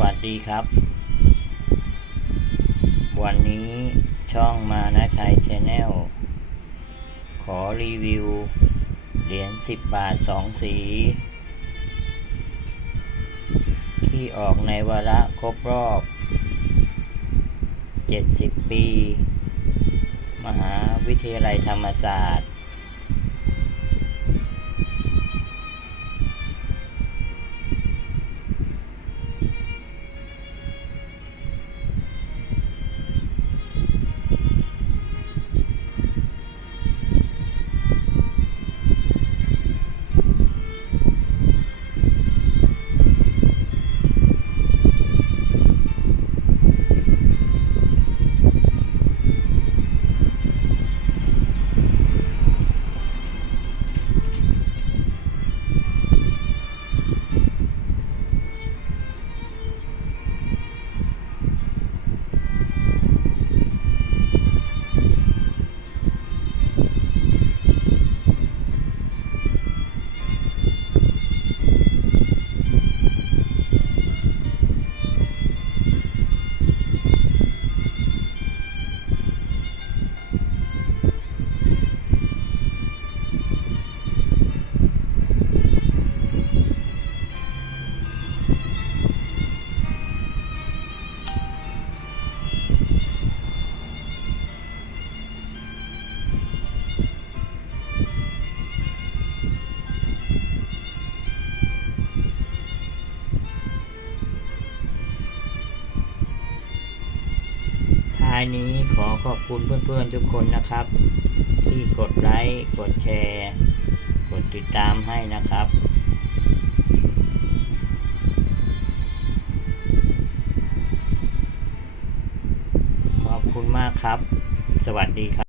วัสดีครับ วันนี้ช่องมานะชัยชแนลขอรีวิว เหรียญสิบบาทสองสี ที่ออกในวาระครบรอบเจ็ดสิบปี มหาวิทยาลัยธรรมศาสตร์ายนี้ขอขอบคุณเพื่อนๆทุกคนนะครับ ที่กดไลค์กดแชร์ กดติดตามให้นะครับขอบคุณมากครับ สวัสดีครับ